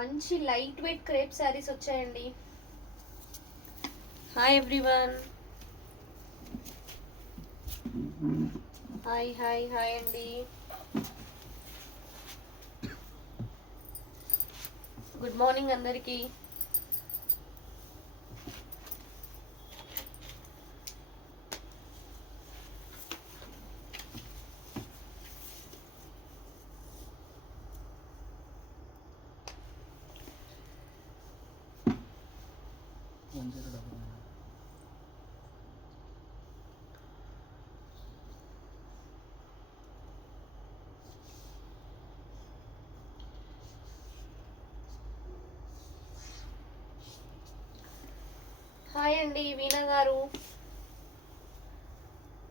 మంచి light weight crepe saris వచ్చాయండి. Hi everyone, hi hi hi అండి. గుడ్ మార్నింగ్ అందరికీ. హాయ్ అండి వీణా గారు.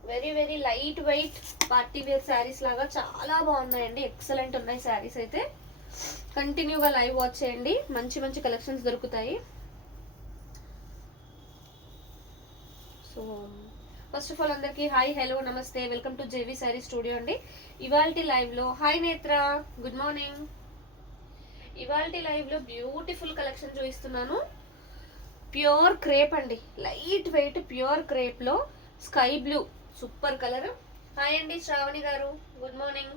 Very very light weight party wear saris లాగా చాలా బాగున్నాయండి. ఎక్సలెంట్ ఉన్నాయి శారీస్ అయితే. కంటిన్యూగా లైవ్ వాచ్ చేయండి, మంచి మంచి కలెక్షన్స్ దొరుకుతాయి. సో ఫస్ట్ ఆఫ్ ఆల్ అందరికీ హాయ్, హలో, నమస్తే, welcome to JV sari studio అండి. ఇవాల్టి లైవ్లో హాయ్ నేత్ర, గుడ్ మార్నింగ్. ఇవాల్టి లైవ్లో బ్యూటిఫుల్ కలెక్షన్ చూపిస్తున్నాను. ప్యూర్ క్రేప్ అండి, లైట్ వెయిట్ ప్యూర్ క్రేప్లో sky blue super colour. Hi అండి శ్రావణి గారు, గుడ్ మార్నింగ్.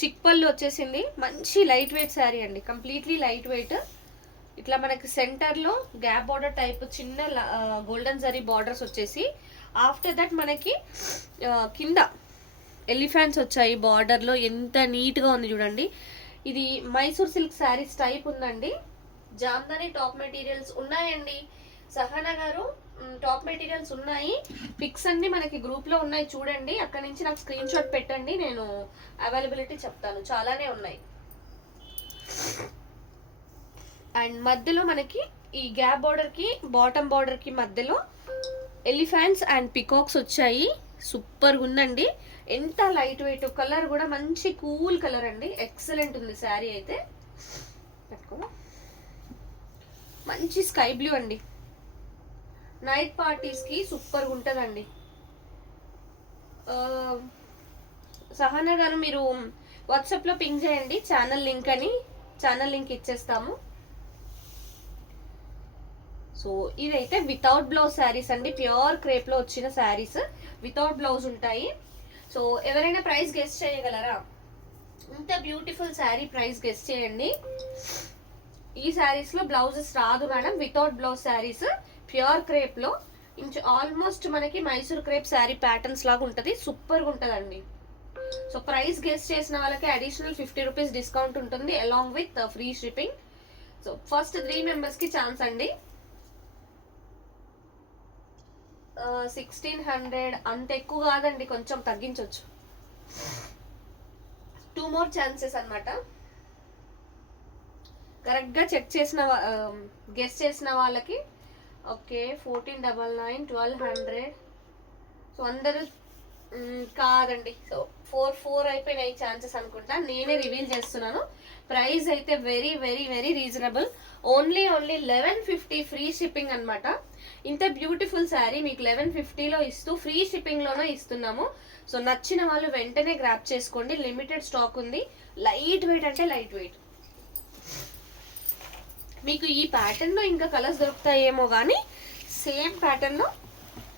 చిక్పల్లు వచ్చేసింది, మంచి లైట్ వెయిట్ శారీ అండి, కంప్లీట్లీ లైట్ వెయిట్. ఇట్లా మనకి సెంటర్లో గ్యాప్ బార్డర్ టైప్ చిన్న గోల్డెన్ జరీ బార్డర్స్ వచ్చేసి, ఆఫ్టర్ దట్ మనకి కింద ఎలిఫెంట్స్ వచ్చాయి బార్డర్లో. ఎంత నీట్గా ఉంది చూడండి. ఇది మైసూర్ సిల్క్ శారీస్ టైప్ ఉందండి. జామ్దాని టాప్ మెటీరియల్స్ ఉన్నాయండి. సహనా గారు, టాప్ మెటీరియల్స్ ఉన్నాయి. పిక్స్ అన్ని మనకి గ్రూప్లో ఉన్నాయి, చూడండి. అక్కడ నుంచి నాకు స్క్రీన్ షాట్ పెట్టండి, నేను అవైలబిలిటీ చెప్తాను. చాలానే ఉన్నాయి. అండ్ మధ్యలో మనకి ఈ గ్యాప్ బార్డర్కి బాటమ్ బార్డర్కి మధ్యలో ఎలిఫెంట్స్ అండ్ పికాక్స్ వచ్చాయి. సూపర్గా ఉందండి. ఎంత లైట్ వెయిట్, కలర్ కూడా మంచి కూల్ కలర్ అండి. ఎక్సలెంట్ ఉంది శారీ అయితే. పెట్టుకోమా, మంచి స్కై బ్లూ అండి. నైట్ పార్టీస్కి సూపర్గా ఉంటుందండి. సహనా గారు మీరు వాట్సాప్లో పింగ్ చేయండి ఛానల్ లింక్ అని, ఛానల్ లింక్ ఇచ్చేస్తాము. సో ఇదైతే వితౌట్ బ్లౌజ్ శారీస్ అండి, ప్యూర్ క్రేప్లో వచ్చిన శారీస్ వితౌట్ బ్లౌజ్ ఉంటాయి. సో ఎవరైనా ప్రైస్ గెస్ట్ చేయగలరా? ఇంత బ్యూటిఫుల్ శారీ ప్రైస్ గెస్ట్ చేయండి. ఈ శారీస్లో బ్లౌజెస్ రాదు madam, without blouse saris pure క్రేప్లో. ఆల్మోస్ట్ మనకి మైసూర్ క్రేప్ శారీ ప్యాటర్న్స్ లాగా ఉంటుంది, సూపర్గా ఉంటుందండి. సో ప్రైస్ గెస్ట్ చేసిన వాళ్ళకి అడిషనల్ 50 రూపీస్ డిస్కౌంట్ ఉంటుంది, along with free shipping. So first 3 మెంబర్స్కి ఛాన్స్ అండి. 1600 అంత ఎక్కువ కాదండి, కొంచెం తగ్గించవచ్చు. 2 more ఛాన్సెస్ అనమాట. కరెక్ట్గా చెక్ చేసిన గెస్ట్ చేసిన వాళ్ళకి ఓకే 1499, 1200. సో అందరూ కాదండి. సో 4 అయిపోయినాయి ఛాన్సెస్ అనుకుంటా. నేనే రివీల్ చేస్తున్నాను. ప్రైస్ అయితే very very very reasonable. Only 1150 free shipping అనమాట. ఇంత బ్యూటిఫుల్ శారీ మీకు 1150లో ఇస్తూ ఫ్రీ షిప్పింగ్లోనే ఇస్తున్నాము. సో నచ్చిన వాళ్ళు వెంటనే గ్రాప్ చేసుకోండి, లిమిటెడ్ స్టాక్ ఉంది. లైట్ వెయిట్ అంటే లైట్ వెయిట్. మీకు ఈ ప్యాటర్న్లో ఇంకా కలర్స్ దొరుకుతాయేమో కానీ సేమ్ ప్యాటర్న్లో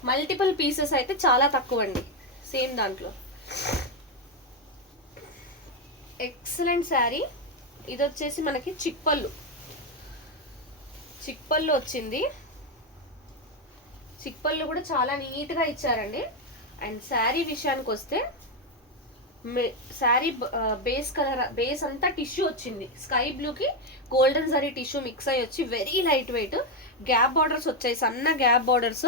మల్టిపుల్ పీసెస్ అయితే చాలా తక్కువ అండి సేమ్ దాంట్లో. ఎక్సలెంట్ శారీ. ఇది వచ్చేసి మనకి చిక్పల్లు వచ్చింది. చిక్పల్లు కూడా చాలా నీట్గా ఇచ్చారండి. అండ్ శారీ విషయానికి వస్తే శారీ బేస్ కలర్, బేస్ అంతా టిష్యూ వచ్చింది. స్కై బ్లూకి గోల్డెన్ జరీ టిష్యూ మిక్స్ అయ్యి వచ్చి very light weight. Gap borders వచ్చాయి, సన్న gap borders.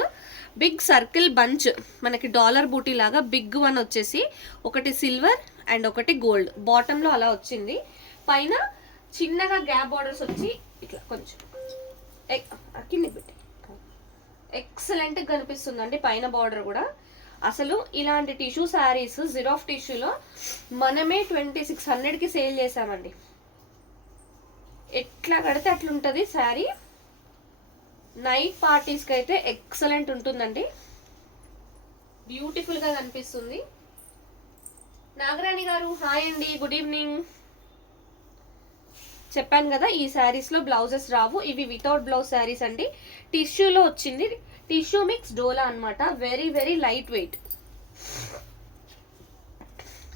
Big circle bunch మనకి డాలర్ బూటీ లాగా బిగ్ వన్ వచ్చేసి, ఒకటి సిల్వర్ అండ్ ఒకటి గోల్డ్ బాటంలో అలా వచ్చింది. పైన చిన్నగా గ్యాప్ బార్డర్స్ వచ్చి ఇట్లా కొంచెం కింద పెట్టి ఎక్సలెంట్గా కనిపిస్తుందండి పైన బార్డర్ కూడా. అసలు ఇలాంటి టిష్యూ శారీస్ జిరాఫ్ టిష్యూలో మనమే 2600కి సేల్ చేసామండి. ఎట్లా కడితే అట్లుంటుంది శారీ. నైట్ పార్టీస్కి అయితే ఎక్సలెంట్ ఉంటుందండి, బ్యూటిఫుల్గా కనిపిస్తుంది. నాగరాణి గారు హాయ్ అండి, గుడ్ ఈవినింగ్. చెప్పాను కదా ఈ శారీస్లో బ్లౌజెస్ రావు, ఇవి వితౌట్ బ్లౌజ్ శారీస్ అండి. టిష్యూలో వచ్చింది, టిష్యూ మిక్స్ డోలా అనమాట. Very very light wait.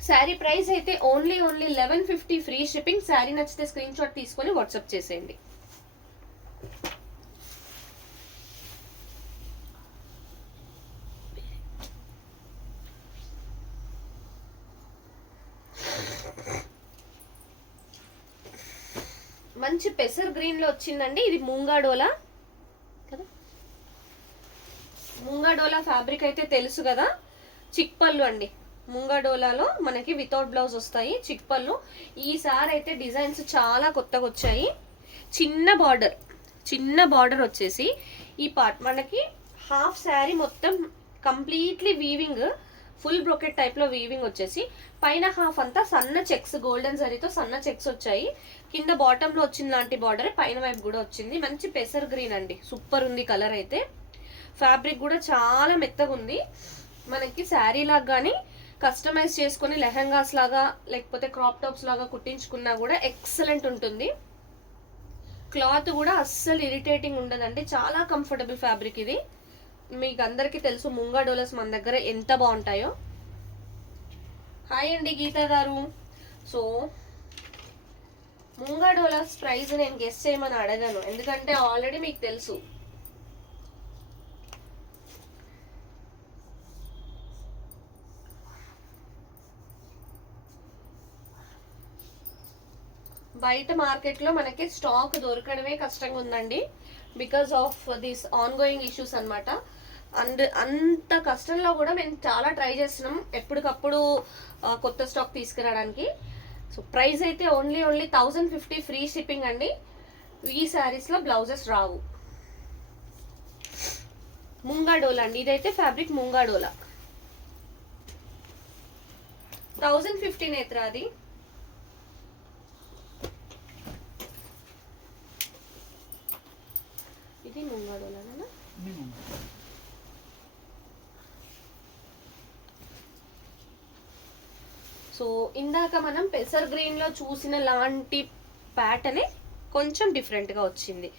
Sari price అయితే ఓన్లీ 1150 ఫ్రీ షిప్పింగ్. శారీ నచ్చితే స్క్రీన్ షాట్ తీసుకొని వాట్సాప్ చేసేయండి. మంచి పెసర్ గ్రీన్ లో వచ్చిందండి. ఇది ముంగాడోలా కదా, ముంగాడోలా ఫ్యాబ్రిక్ అయితే తెలుసు కదా. చిక్ పళ్ళు అండి, ముంగాడోలాలో మనకి వితౌట్ బ్లౌజ్ వస్తాయి చిక్ పళ్ళు. ఈసారి అయితే డిజైన్స్ చాలా కొత్తగా వచ్చాయి. చిన్న బార్డర్ వచ్చేసి ఈ పార్ట్ మనకి హాఫ్ శారీ మొత్తం completely weaving, full brocade type లో వీవింగ్ వచ్చేసి పైన హాఫ్ అంతా సన్న చెక్స్, గోల్డెన్ జరీతో సన్న చెక్స్ వచ్చాయి. కింద బాటమ్ లో వచ్చిన లాంటి బార్డర్ పైన వైపు కూడా వచ్చింది. మంచి పెసర్ గ్రీన్ అండి, సూపర్ ఉంది కలర్ అయితే. ఫ్యాబ్రిక్ కూడా చాలా మెత్తగా ఉంది. మనకి శారీ లాగా కానీ కస్టమైజ్ చేసుకుని లెహంగాస్ లాగా లేకపోతే క్రాప్ టాప్స్ లాగా కుట్టించుకున్నా కూడా ఎక్సలెంట్ ఉంటుంది. క్లాత్ కూడా అస్సలు ఇరిటేటింగ్ ఉండదండి, చాలా కంఫర్టబుల్ ఫ్యాబ్రిక్ ఇది. మీకు అందరికీ తెలుసు ముంగా డోలర్స్ మన దగ్గర ఎంత బాగుంటాయో. హాయ్ అండి గీత గారు. సో ముంగా డోలర్స్ ప్రైస్ నేను గెస్ చేయమని అడగాను, ఎందుకంటే ఆల్రెడీ మీకు తెలుసు. బయట మార్కెట్లో మనకి స్టాక్ దొరకడమే కష్టంగా ఉందండి, because of this on going issues అనమాట. అంత కష్టంలో కూడా మేము చాలా ట్రై చేస్తున్నాం ఎప్పటికప్పుడు కొత్త స్టాక్ తీసుకురావడానికి. సో ప్రైస్ అయితే ఓన్లీ 1050 ఫ్రీ షిప్పింగ్ అండి. ఈ శారీస్లో బ్లౌజెస్ రావు. ముంగా డోలా అండి, ఇదైతే ఫ్యాబ్రిక్ ముంగా డోలా. 1050 నేత్ర అది. ఇది ముంగా డోలానా? సో ఇందాక మనం పెసర్ గ్రీన్ లో చూసిన లాంటి ప్యాటర్నే కొంచెం డిఫరెంట్ గా వచ్చింది.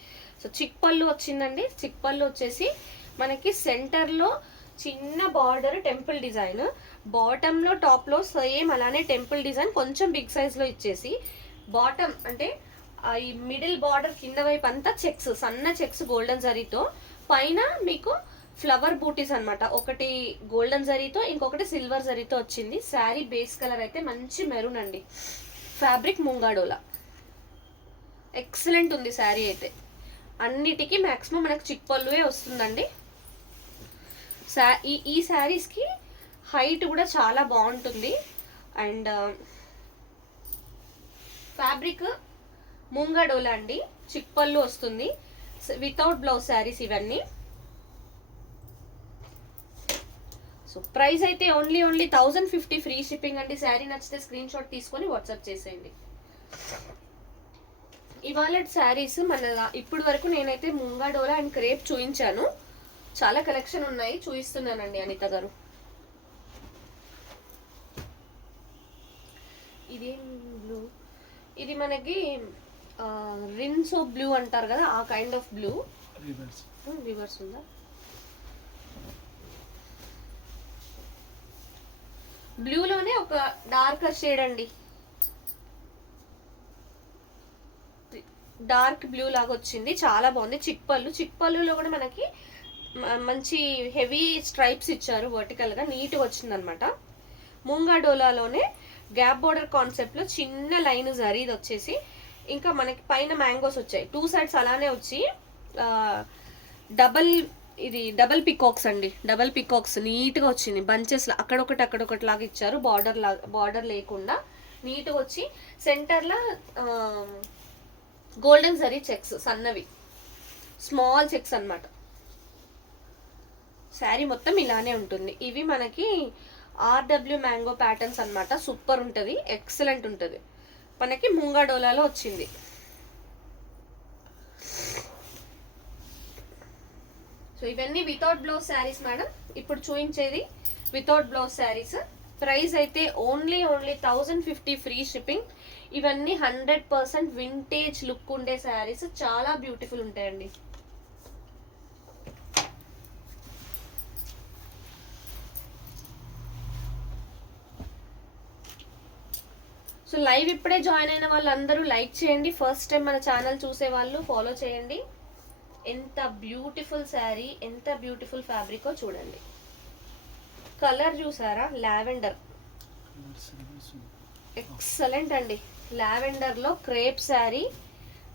సో చిక్ పళ్ళు వచ్చిందండి. చిక్ పళ్ళు వచ్చేసి మనకి సెంటర్ లో చిన్న బార్డర్ టెంపుల్ డిజైన్, బాటమ్ లో టాప్ లో సేమ్ అలానే టెంపుల్ డిజైన్ కొంచెం బిగ్ సైజ్ లో ఇచ్చేసి, బాటమ్ అంటే ఈ మిడిల్ బార్డర్ కింద వైపు అంతా చెక్స్, సన్న చెక్స్ గోల్డెన్ జరీతో, పైన మీకు ఫ్లవర్ బూటీస్ అనమాట. ఒకటి గోల్డెన్ జరీతో ఇంకొకటి సిల్వర్ జరీతో వచ్చింది. శారీ బేస్ కలర్ అయితే మంచి మెరూన్ అండి. ఫ్యాబ్రిక్ ముంగాడోలా, ఎక్సలెంట్ ఉంది శారీ అయితే. అన్నిటికీ మ్యాక్సిమం మనకు చిక్ పళ్ళువే వస్తుందండి. ఈ శారీస్కి హైట్ కూడా చాలా బాగుంటుంది. అండ్ ఫ్యాబ్రిక్ ముంగాడోలా అండి, చిక్ పళ్ళు వస్తుంది, వితౌట్ బ్లౌజ్ శారీస్ ఇవన్నీ. సో ప్రైస్ అయితే ఓన్లీ 1050 ఫ్రీ షిప్పింగ్ అండి. శారీ నచ్చితే స్క్రీన్ షాట్ తీసుకొని వాట్సాప్ చేసేయండి. ఇవాళ శారీస్ మన ఇప్పుడు వరకు నేనైతే ముంగా డోలా అండ్ క్రేప్ చూపించాను. చాలా కలెక్షన్ ఉన్నాయి, చూపిస్తున్నానండి అనిత గారు. ఇది బ్లూ, ఇది మనకి రిన్సో బ్లూ అంటారు కదా, ఆ కైండ్ ఆఫ్ బ్లూ. రివర్స్ ఉందా? బ్లూలోనే ఒక డార్కర్ షేడ్ అండి, డార్క్ బ్లూ లాగా వచ్చింది, చాలా బాగుంది. చిక్ పళ్ళు, చిక్ పళ్ళులో కూడా మనకి మంచి హెవీ స్ట్రైప్స్ ఇచ్చారు, వర్టికల్ గా నీట్గా వచ్చింది అనమాట. ముంగా డోలాలోనే గ్యాప్ బోర్డర్ కాన్సెప్ట్ లో చిన్న లైన్ జరీది వచ్చేసి, ఇంకా మనకి పైన మ్యాంగోస్ వచ్చాయి, 2 సైడ్స్ అలానే వచ్చి డబల్ పికాక్స్ అండి, డబల్ పికాక్స్ నీట్గా వచ్చింది. బంచెస్ అక్కడొకటి లాగా ఇచ్చారు, బార్డర్ లేకుండా నీట్గా వచ్చి సెంటర్లో గోల్డెన్ జరీ చెక్స్, సన్నవి స్మాల్ చెక్స్ అన్నమాట. శారీ మొత్తం ఇలానే ఉంటుంది. ఇవి మనకి ఆర్డబ్ల్యూ మ్యాంగో ప్యాటర్న్స్ అన్నమాట. సూపర్ ఉంటుంది, ఎక్సలెంట్ ఉంటుంది. మనకి ముంగా డోలాలో వచ్చింది. సో ఇవన్నీ వితౌట్ బ్లౌజ్ శారీస్ మేడం. ఇప్పుడు చూపించేది వితౌట్ బ్లౌజ్ శారీస్. ప్రైస్ అయితే ఓన్లీ 1050 ఫ్రీ షిప్పింగ్. ఇవన్నీ 100% వింటేజ్ లుక్ ఉండే శారీస్, చాలా బ్యూటిఫుల్ ఉంటాయండి. సో లైవ్ ఇప్పుడే జాయిన్ అయిన వాళ్ళందరూ లైక్ చేయండి. ఫస్ట్ టైం మన ఛానల్ చూసే వాళ్ళు ఫాలో చేయండి. ఎంత బ్యూటిఫుల్ శారీ, ఎంత బ్యూటిఫుల్ ఫ్యాబ్రికో చూడండి. కలర్ చూసారా, లావెండర్, ఎక్సలెంట్ అండి. లావెండర్లో క్రేప్ శారీ,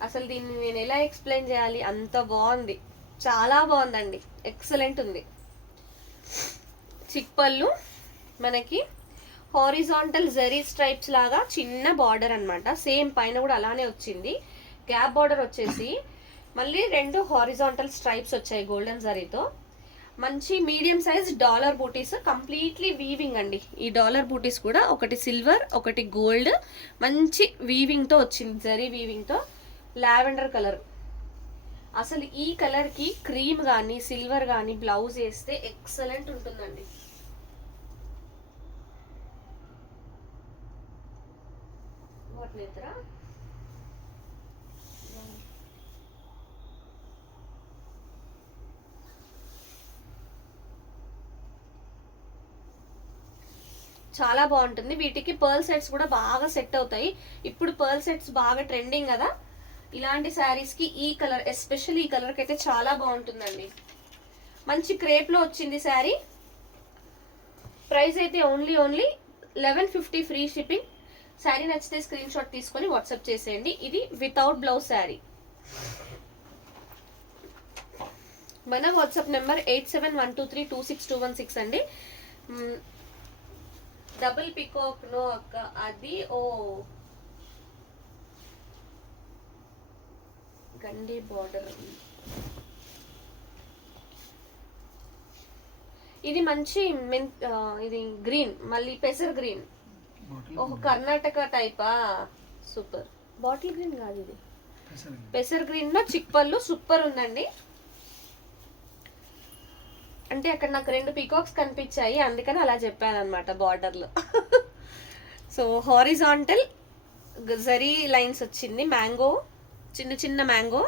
అసలు దీన్ని నేను ఎలా ఎక్స్ప్లెయిన్ చేయాలి, అంత బాగుంది, చాలా బాగుందండి, ఎక్సలెంట్ ఉంది. చిక్పళ్ళు మనకి హారిజాంటల్ జరీ స్ట్రైప్స్ లాగా చిన్న బార్డర్ అనమాట. సేమ్ పైన కూడా అలానే వచ్చింది. గ్యాప్ బార్డర్ వచ్చేసి మళ్ళీ 2 హారిజాంటల్ స్ట్రైప్స్ వచ్చాయి గోల్డెన్ జరీతో. మంచి మీడియం సైజ్ డాలర్ బూటీస్, కంప్లీట్లీ వీవింగ్ అండి. ఈ డాలర్ బూటీస్ కూడా ఒకటి సిల్వర్, ఒకటి గోల్డ్, మంచి వీవింగ్తో వచ్చింది, జరీ వీవింగ్తో. లావెండర్ కలర్, అసలు ఈ కలర్కి క్రీమ్ కానీ సిల్వర్ కానీ బ్లౌజ్ వేస్తే ఎక్సలెంట్ ఉంటుందండి. నిద్ర చాలా బాగుంటుంది. వీటికి పర్ల్ సెట్స్ కూడా బాగా సెట్ అవుతాయి. ఇప్పుడు పర్ల్ సెట్స్ బాగా ట్రెండింగ్ కదా, ఇలాంటి శారీస్ కి ఈ కలర్, ఎస్పెషల్లీ ఈ కలర్ కి అయితే చాలా బాగుంటుందండి. మంచి క్రేప్ లో వచ్చింది శారీ. ప్రైస్ అయితే ఓన్లీ 1150 ఫ్రీ షిప్పింగ్. శారీ నచ్చితే స్క్రీన్ షాట్ తీసుకొని వాట్సాప్ చేసేయండి. ఇది వితౌట్ బ్లౌజ్ శారీ. మన వాట్సాప్ నెంబర్ 8712326216 అండి. డబుల్ పికాక్ నో అక్క, అది ఓ గండి బార్డర్. ఇది మంచి ఇది గ్రీన్, మళ్ళీ పెసర్ గ్రీన్, ఓహో కర్ణాటక టైపా, సూపర్. బాటిల్ గ్రీన్ కాదు ఇది, పెసర్ గ్రీన్ లో చిక్పళ్ళు సూపర్ ఉందండి. అంటే అక్కడ నాకు 2 పీకాక్స్ కనిపించాయి, అందుకని అలా చెప్పాను అనమాట బార్డర్లో. సో హారిజాంటల్ జరీ లైన్స్ వచ్చింది, మ్యాంగో, చిన్న చిన్న మ్యాంగో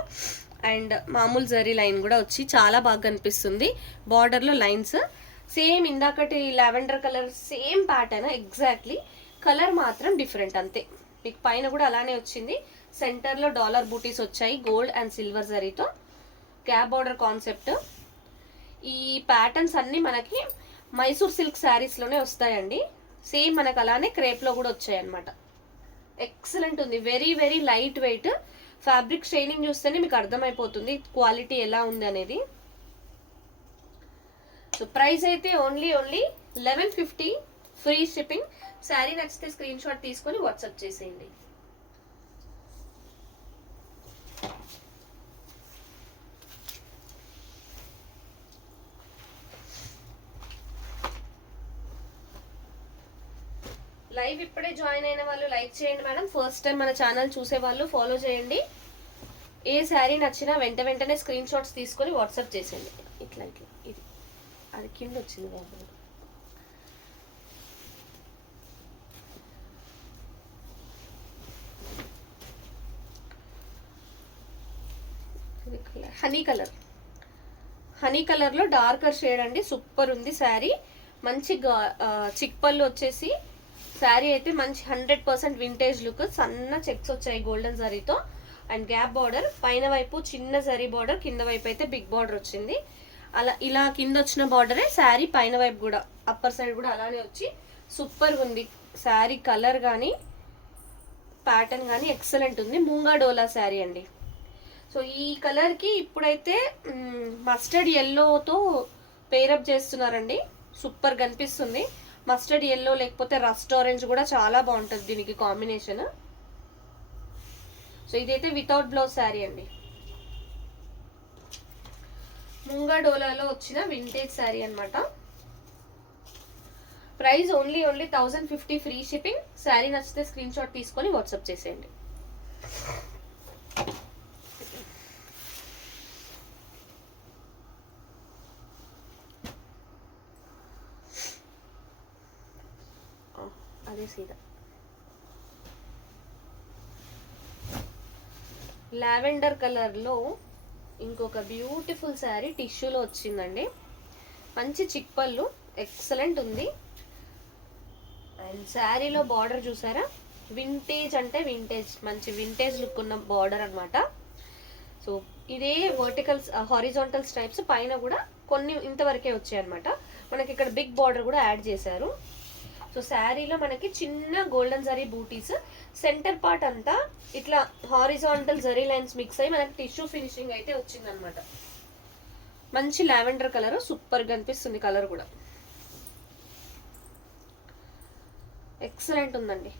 అండ్ మామూలు జరీ లైన్ కూడా వచ్చి చాలా బాగా కనిపిస్తుంది. బార్డర్లో లైన్స్ సేమ్ ఇందాకటి lavender colour, same pattern exactly, colour మాత్రం డిఫరెంట్ అంతే. మీకు పైన కూడా అలానే వచ్చింది. సెంటర్లో డాలర్ బూటీస్ వచ్చాయి గోల్డ్ అండ్ సిల్వర్ జరీతో. Gap border concept. ఈ ప్యాటర్న్స్ అన్నీ మనకి మైసూర్ సిల్క్ శారీస్లోనే వస్తాయండి. సేమ్ మనకు అలానే క్రేప్లో కూడా వచ్చాయి అనమాట. ఎక్సలెంట్ ఉంది, very very light wait. Fabric shining చూస్తేనే మీకు అర్థమైపోతుంది క్వాలిటీ ఎలా ఉంది అనేది. సో ప్రైస్ అయితే ఓన్లీ 1150 ఫ్రీ షిప్పింగ్. శారీ నచ్చితే స్క్రీన్ షాట్ తీసుకొని వాట్సాప్ చేసేయండి. లైవ్ ఇప్పుడే జాయిన్ అయిన వాళ్ళు లైక్ చేయండి మేడం. ఫస్ట్ టైం మన ఛానల్ చూసే వాళ్ళు ఫాలో చేయండి. ఏ శారీ నచ్చినా వెంటనే స్క్రీన్ షాట్స్ తీసుకొని వాట్సాప్ చేసేయండి. ఇట్లా ఇది అది కింద వచ్చింది బాబు. హనీ కలర్లో డార్కర్ షేడ్ అండి, సూపర్ ఉంది శారీ. మంచి చిక్పళ్ళు వచ్చేసి శారీ అయితే మంచి 100% వింటేజ్ లుక్. సన్న చెక్స్ వచ్చాయి గోల్డెన్ జరీతో అండ్ గ్యాప్ బార్డర్. పైన వైపు చిన్న జరీ బార్డర్, కింద వైపు అయితే బిగ్ బార్డర్ వచ్చింది. అలా ఇలా కింద వచ్చిన బార్డరే శారీ పైన వైపు కూడా, అప్పర్ సైడ్ కూడా అలానే వచ్చి సూపర్ ఉంది శారీ. కలర్ కానీ ప్యాటర్న్ కానీ ఎక్సలెంట్ ఉంది. మూంగా డోలా శారీ అండి. సో ఈ కలర్కి ఇప్పుడైతే మస్టర్డ్ ఎల్లోతో పేరప్ చేస్తున్నారండి, సూపర్ కనిపిస్తుంది. మస్టర్డ్ ఎల్లో లేకపోతే రస్ట్ ఆరెంజ్ కూడా చాలా బాగుంటుంది దీనికి కాంబినేషన్. సో ఇదైతే వితౌట్ బ్లౌజ్ శారీ అండి. ముంగా డోలాలో వచ్చిన వింటేజ్ శారీ అనమాట. Price only 1050 free shipping. Sari నచ్చితే స్క్రీన్ షాట్ తీసుకొని వాట్సాప్ చేసేయండి. అదే సీదా లావెండర్ కలర్లో ఇంకొక బ్యూటిఫుల్ శారీ టిష్యూలో వచ్చిందండి. మంచి చిక్పళ్ళు, ఎక్సలెంట్ ఉంది. అండ్ శారీలో బార్డర్ చూసారా, వింటేజ్ అంటే వింటేజ్, మంచి వింటేజ్ లుక్ ఉన్న బార్డర్ అనమాట. సో ఇదే వర్టికల్స్ హారిజాంటల్ స్ట్రైప్స్ పైన కూడా కొన్ని ఇంతవరకే వచ్చాయి అనమాట. మనకి ఇక్కడ బిగ్ బార్డర్ కూడా యాడ్ చేశారు. సో శారీలో మనకి చిన్న గోల్డెన్ జరీ బూటీస్, సెంటర్ పార్ట్ అంతా ఇట్లా హారిజాంటల్ జరీ లైన్స్ మిక్స్ అయ్యి మనకి టిష్యూ ఫినిషింగ్ అయితే వచ్చిందనమాట. మంచి లావెండర్ కలర్, సూపర్గా అనిపిస్తుంది కలర్ కూడా, ఎక్సలెంట్ ఉందండి.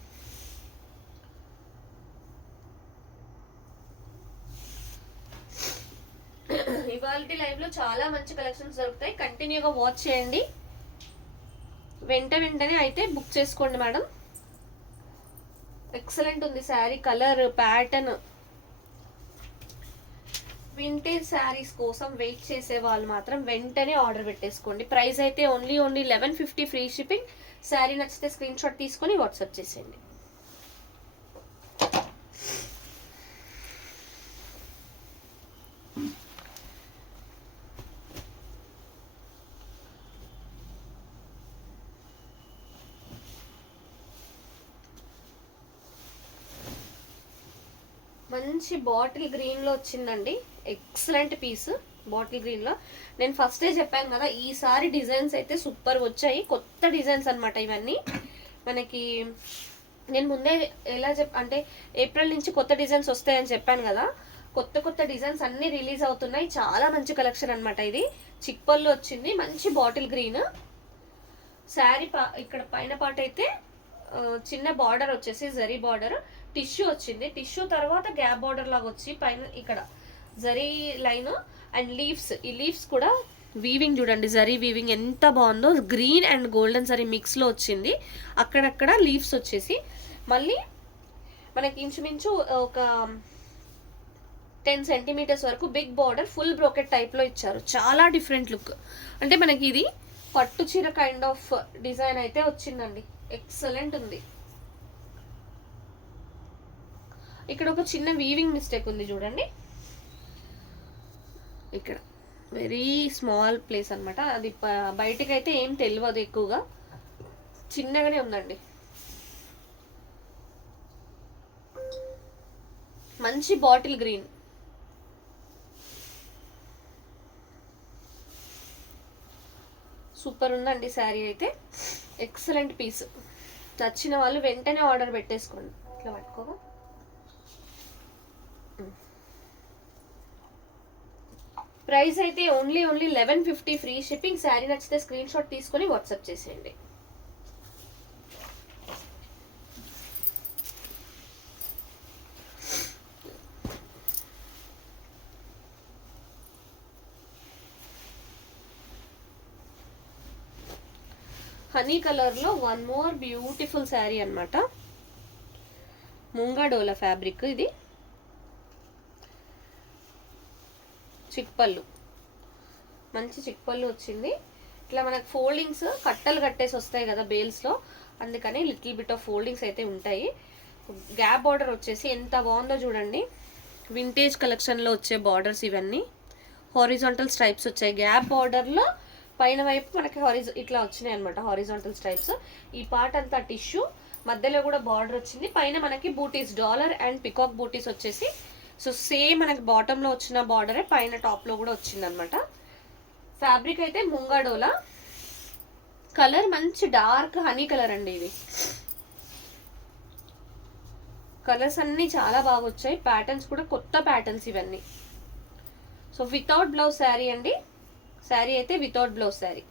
ఇవాళ లైవ్ లో చాలా మంచి కలెక్షన్స్ దొరుకుతాయి, కంటిన్యూగా వాచ్ చేయండి. వెంటనే అయితే బుక్ చేసుకోండి మేడం. ఎక్సలెంట్ ఉంది sari, colour, pattern. Vintage saris కోసం వెయిట్ చేసే వాళ్ళు మాత్రం వెంటనే ఆర్డర్ పెట్టేసుకోండి. ప్రైస్ అయితే ఓన్లీ 1150 ఫ్రీ షిప్పింగ్. శారీ నచ్చితే స్క్రీన్ షాట్ తీసుకొని వాట్సాప్ చేసేయండి. మంచి బాటిల్ గ్రీన్లో వచ్చిందండి, ఎక్సలెంట్ పీస్. బాటిల్ గ్రీన్లో నేను ఫస్టే చెప్పాను కదా, ఈసారి డిజైన్స్ అయితే సూపర్ వచ్చాయి, కొత్త డిజైన్స్ అనమాట ఇవన్నీ. మనకి నేను ముందే ఎలా అంటే ఏప్రిల్ నుంచి కొత్త డిజైన్స్ వస్తాయని చెప్పాను కదా, కొత్త డిజైన్స్ అన్నీ రిలీజ్ అవుతున్నాయి. చాలా మంచి కలెక్షన్ అనమాట. ఇది చిక్పల్లో వచ్చింది, మంచి బాటిల్ గ్రీన్ శారీ. ఇక్కడ పైన పార్ట్ అయితే చిన్న బార్డర్ వచ్చేసి జరీ బార్డర్, టిష్యూ వచ్చింది. టిష్యూ తర్వాత గ్యాప్ బార్డర్ లాగా వచ్చి పైన ఇక్కడ జరీ లైన్ అండ్ లీవ్స్. ఈ లీవ్స్ కూడా వీవింగ్ చూడండి, జరీ వీవింగ్ ఎంత బాగుందో. గ్రీన్ అండ్ గోల్డెన్ జరీ మిక్స్లో వచ్చింది. అక్కడక్కడ లీవ్స్ వచ్చేసి మళ్ళీ మనకి ఇంచుమించు ఒక 10 సెంటీమీటర్స్ వరకు బిగ్ బార్డర్, ఫుల్ బ్రోకెట్ టైప్లో ఇచ్చారు. చాలా డిఫరెంట్ లుక్. అంటే మనకి ఇది పట్టు చీర కైండ్ ఆఫ్ డిజైన్ అయితే వచ్చిందండి, ఎక్సలెంట్ ఉంది. ఇక్కడ ఒక చిన్న వీవింగ్ మిస్టేక్ ఉంది చూడండి, ఇక్కడ వెరీ స్మాల్ ప్లేస్ అనమాట. అది బయటికి అయితే ఏం తెలియదు, ఎక్కువగా చిన్నగానే ఉందండి. మంచి బాటిల్ గ్రీన్, సూపర్ ఉందండి శారీ అయితే, ఎక్సలెంట్ పీస్. నచ్చిన వాళ్ళు వెంటనే ఆర్డర్ పెట్టేసుకోండి. ఇట్లా పట్టుకోగా ప్రైస్ అయితే ఓన్లీ 1150 ఫ్రీ షిప్పింగ్. శారీ నచ్చితే స్క్రీన్ షాట్ తీసుకొని వాట్సాప్ చేసేయండి. హనీ కలర్లో వన్ మోర్ బ్యూటిఫుల్ శారీ అనమాట. ముంగాడోలా ఫ్యాబ్రిక్ ఇది. చిక్పళ్ళు, మంచి చిక్పళ్ళు వచ్చింది. ఇట్లా మనకు ఫోల్డింగ్స్ కట్టలు కట్టేసి వస్తాయి కదా బేల్స్లో, అందుకని లిటిల్ బిట్ ఆఫ్ ఫోల్డింగ్స్ అయితే ఉంటాయి. గ్యాప్ బార్డర్ వచ్చేసి ఎంత బాగుందో చూడండి, వింటేజ్ కలెక్షన్లో వచ్చే బార్డర్స్ ఇవన్నీ. హారిజాంటల్ స్ట్రైప్స్ వచ్చాయి గ్యాప్ బార్డర్లో, పైన వైపు మనకి ఇట్లా వచ్చినాయి అనమాట హారిజాంటల్ స్ట్రైప్స్. ఈ పార్ట్ అంతా టిష్యూ, మధ్యలో కూడా బార్డర్ వచ్చింది. పైన మనకి బూటీస్, డాలర్ అండ్ పికాక్ బూటీస్ వచ్చేసి, సో సేమ్ మనకి బాటంలో వచ్చిన బార్డరే పైన టాప్లో కూడా వచ్చింది అనమాట. ఫ్యాబ్రిక్ అయితే ముంగాడోలా. కలర్ మంచి డార్క్ హనీ కలర్ అండి ఇది. కలర్స్ అన్నీ చాలా బాగా వచ్చాయి, ప్యాటర్న్స్ కూడా కొత్త ప్యాటర్న్స్ ఇవన్నీ. సో వితౌట్ బ్లౌజ్ శారీ అండి, శారీ అయితే without blouse sari.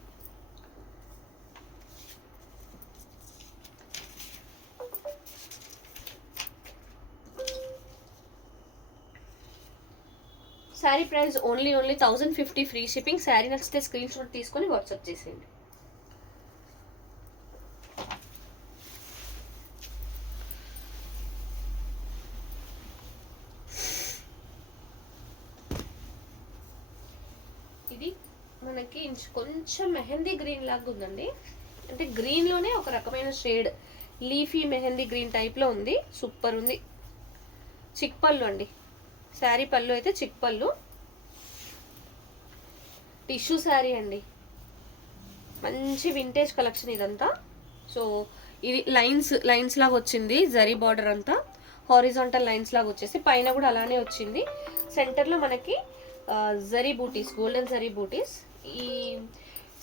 Sari price only 1050 free shipping. Sari నచ్చితే స్క్రీన్ షాట్ తీసుకొని వాట్సాప్ చేసేయండి. ఇది మనకి కొంచెం మెహందీ గ్రీన్ లాగా ఉందండి, అంటే గ్రీన్లోనే ఒక రకమైన షేడ్, లీఫీ మెహందీ గ్రీన్ టైప్లో ఉంది. సూపర్ ఉంది. చిక్పళ్ళు అండి, శారీ పళ్ళు అయితే చిక్ పళ్ళు, టిష్యూ శారీ అండి, మంచి వింటేజ్ కలెక్షన్ ఇదంతా. సో ఇది లైన్స్ లాగా వచ్చింది, జరీ బార్డర్ అంతా హారిజాంటల్ లైన్స్ లాగా వచ్చేసి పైన కూడా అలానే వచ్చింది. సెంటర్లో మనకి జరీ బూటీస్, గోల్డెన్ జరీ బూటీస్. ఈ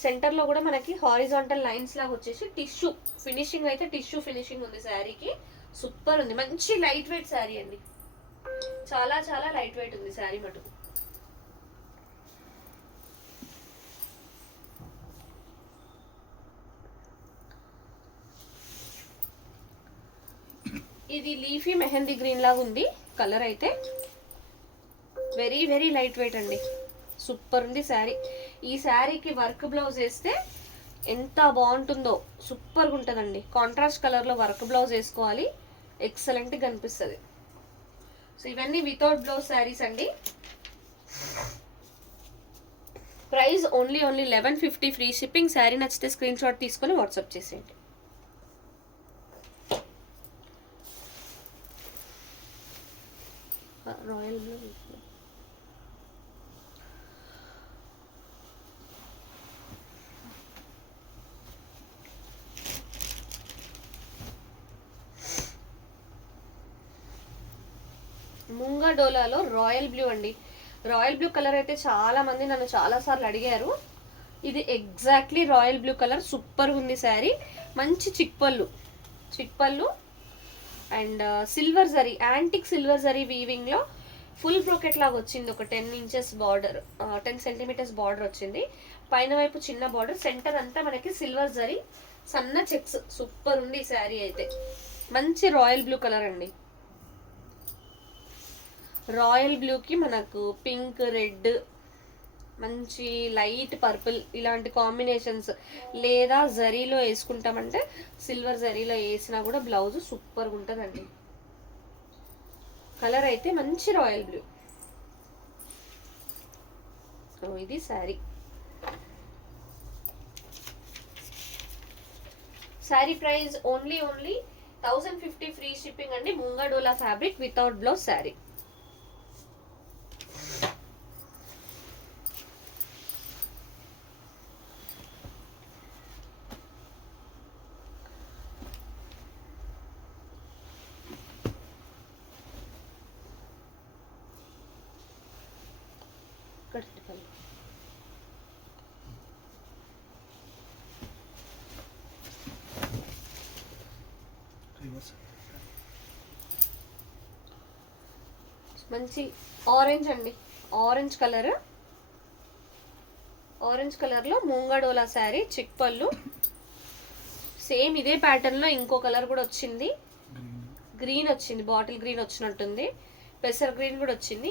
సెంటర్లో కూడా మనకి హారిజాంటల్ లైన్స్ లాగా వచ్చేసి టిష్యూ ఫినిషింగ్ అయితే టిష్యూ ఫినిషింగ్ ఉంది శారీకి. సూపర్ ఉంది, మంచి లైట్ వెయిట్ శారీ అండి, చాలా చాలా లైట్ వెయిట్ ఉంది శారీ మటుకు. ఇది లీఫీ మెహందీ గ్రీన్ లాగా ఉంది కలర్ అయితే, వెరీ వెరీ లైట్ వెయిట్ అండి, సూపర్ ఉంది శారీ. ఈ శారీకి వర్క్ బ్లౌజ్ వేస్తే ఎంత బాగుంటుందో, సూపర్గా ఉంటుందండి. కాంట్రాస్ట్ కలర్లో వర్క్ బ్లౌజ్ వేసుకోవాలి, ఎక్సలెంట్గా కనిపిస్తుంది. సో ఇవన్నీ వితౌట్ బ్లౌజ్ శారీస్ అండి. Price only 1150 free shipping. Sari నచ్చితే స్క్రీన్ షాట్ తీసుకొని వాట్సాప్ చేసేయండి. రాయల్ బ్లూ, ముంగా డోలాలో రాయల్ బ్లూ అండి. రాయల్ బ్లూ కలర్ అయితే చాలా మంది నన్ను చాలా సార్లు అడిగారు. ఇది exactly royal blue colour, super ఉంది శారీ. మంచి చిక్ పళ్ళు and silver zari, antique silver zari weaving లో ఫుల్ బ్రోకెట్ లాగా వచ్చింది. ఒక 10 ఇంచెస్ బార్డర్, 10 సెంటీమీటర్స్ బార్డర్ వచ్చింది. పైన వైపు చిన్న బార్డర్, సెంటర్ అంతా మనకి సిల్వర్ జరీ సన్న చెక్స్. సూపర్ ఉంది ఈ శారీ అయితే. మంచి రాయల్ బ్లూ కలర్ అండి. రాయల్ బ్లూకి మనకు పింక్, రెడ్, మంచి లైట్ పర్పుల్ ఇలాంటి కాంబినేషన్స్, లేదా జరీలో వేసుకుంటామంటే సిల్వర్ జరీలో వేసినా కూడా బ్లౌజ్ సూపర్గా ఉంటుందండి. కలర్ అయితే మంచి రాయల్ బ్లూ. ఇది sari. Sari price only 1050 free shipping అండి. ముంగా డోలా ఫ్యాబ్రిక్ వితౌట్ బ్లౌజ్ శారీ. మంచి ఆరెంజ్ అండి, ఆరెంజ్ కలర్లో ముంగా డోలా శారీ, చిక్ పళ్ళు. సేమ్ ఇదే ప్యాటర్న్లో ఇంకో కలర్ కూడా వచ్చింది, గ్రీన్ వచ్చింది, బాటిల్ గ్రీన్ వచ్చినట్టుంది, పెసర్ గ్రీన్ కూడా వచ్చింది.